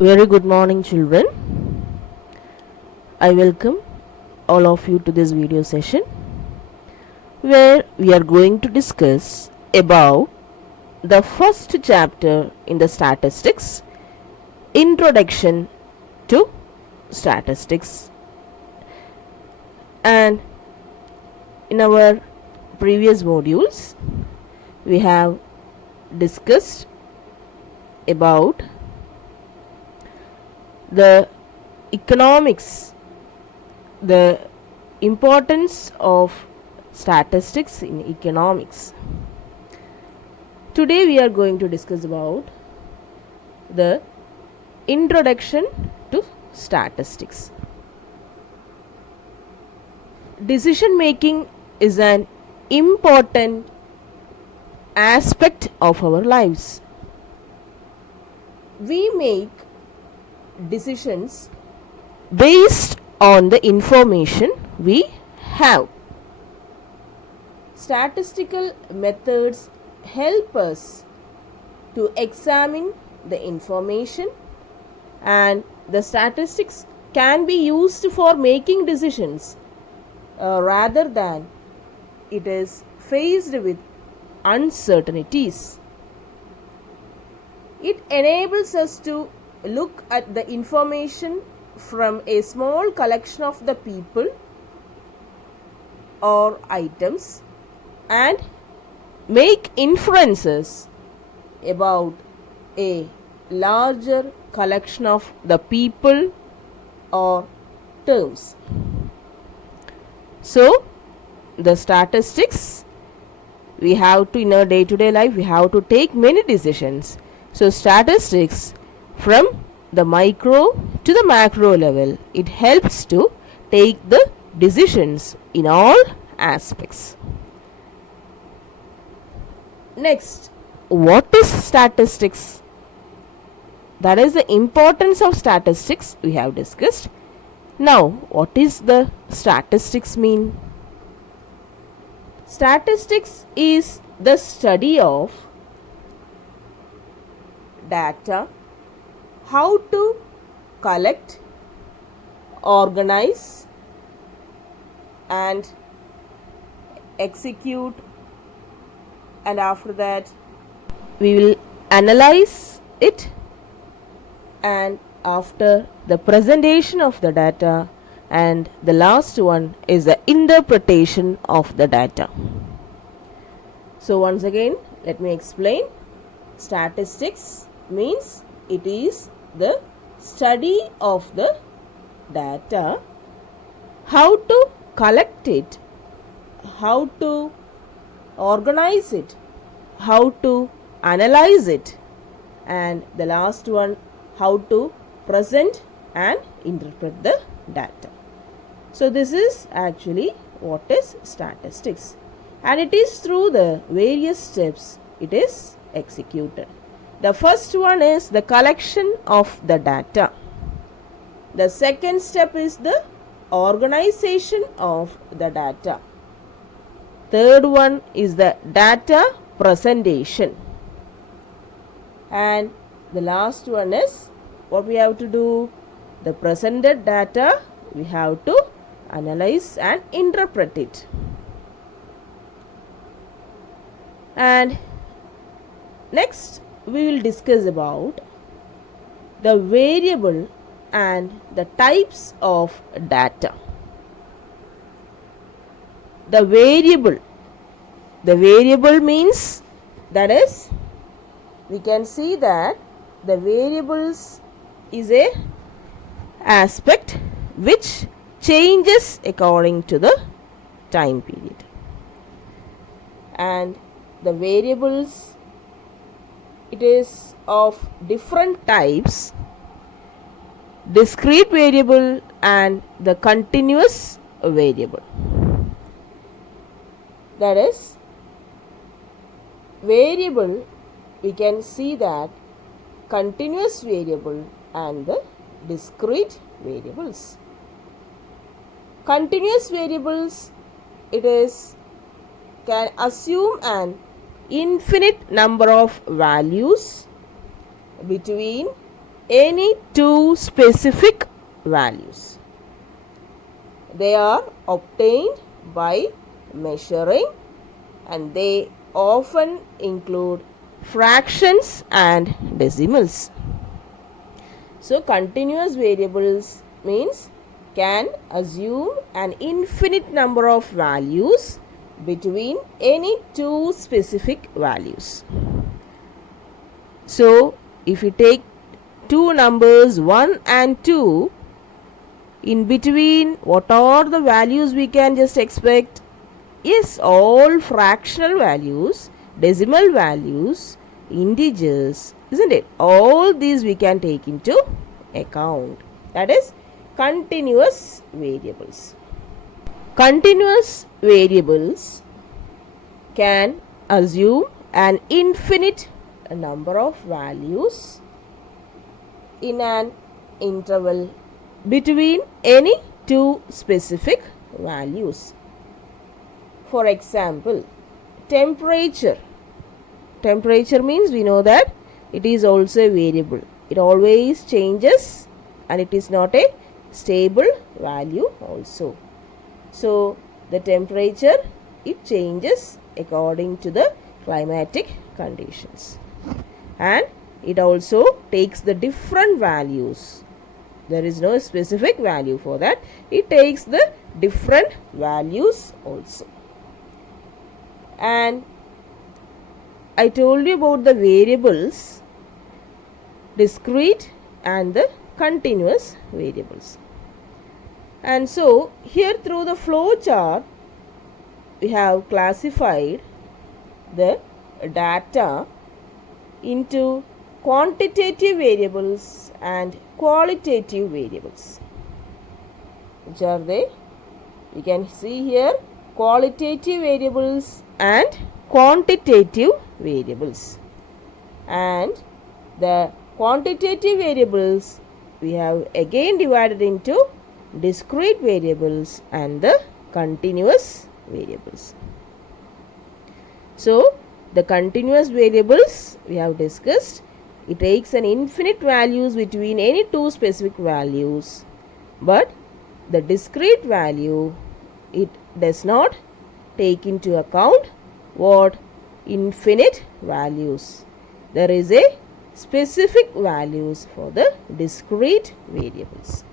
Very good morning, children. I welcome all of you to this video session where we are going to discuss about the first chapter in the statistics, Introduction to Statistics. And in our previous modules, we have discussed about the economics, the importance of statistics in economics. Today we are going to discuss about the introduction to statistics. Decision making is an important aspect of our lives. We make decisions based on the information we have. Statistical methods help us to examine the information, and the statistics can be used for making decisions rather than it is faced with uncertainties. It enables us to look at the information from a small collection of the people or items and make inferences about a larger collection of the people or terms. So, the statistics, we have to, in our day-to-day life, we have to take many decisions. So, statistics from the micro to the macro level, it helps to take the decisions in all aspects. Next, what is statistics? That is the importance of statistics we have discussed. Now, what is the statistics mean? Statistics is the study of data, how to collect, organize and execute, and after that we will analyze it, and after the presentation of the data, and the last one is the interpretation of the data. So once again, let me explain. Statistics means it is the study of the data, how to collect it, how to organize it, how to analyze it, and the last one, how to present and interpret the data. So this is actually what is statistics, and it is through the various steps it is executed. The first one is the collection of the data. The second step is the organization of the data. Third one is the data presentation. And the last one is what we have to do. The presented data we have to analyze and interpret it. And next we will discuss about the variable and the types of data. The variable means, that is, we can see that the variables is a aspect which changes according to the time period, and the variables, it is of different types: discrete variable and the continuous variable. That is, variable, we can see that continuous variable and the discrete variables. Continuous variables, it is can assume an infinite number of values between any two specific values. They are obtained by measuring, and they often include fractions and decimals. So continuous variables means can assume an infinite number of values between any two specific values. So if we take two numbers 1 and 2, in between what are the values we can just expect? Yes, all fractional values, decimal values, integers, isn't it? All these we can take into account. That is continuous variables. Continuous variables can assume an infinite number of values in an interval between any two specific values. For example, temperature. Temperature means we know that it is also a variable. It always changes and it is not a stable value also. So the temperature, it changes according to the climatic conditions, and it also takes the different values. There is no specific value for that. It takes the different values also. And I told you about the variables, discrete and the continuous variables. And so here through the flow chart we have classified the data into quantitative variables and qualitative variables. Which are they? We can see here qualitative variables and quantitative variables. And the quantitative variables we have again divided into discrete variables and the continuous variables. So the continuous variables we have discussed, it takes an infinite values between any two specific values, but the discrete value, it does not take into account what? Infinite values. There is a specific values for the discrete variables.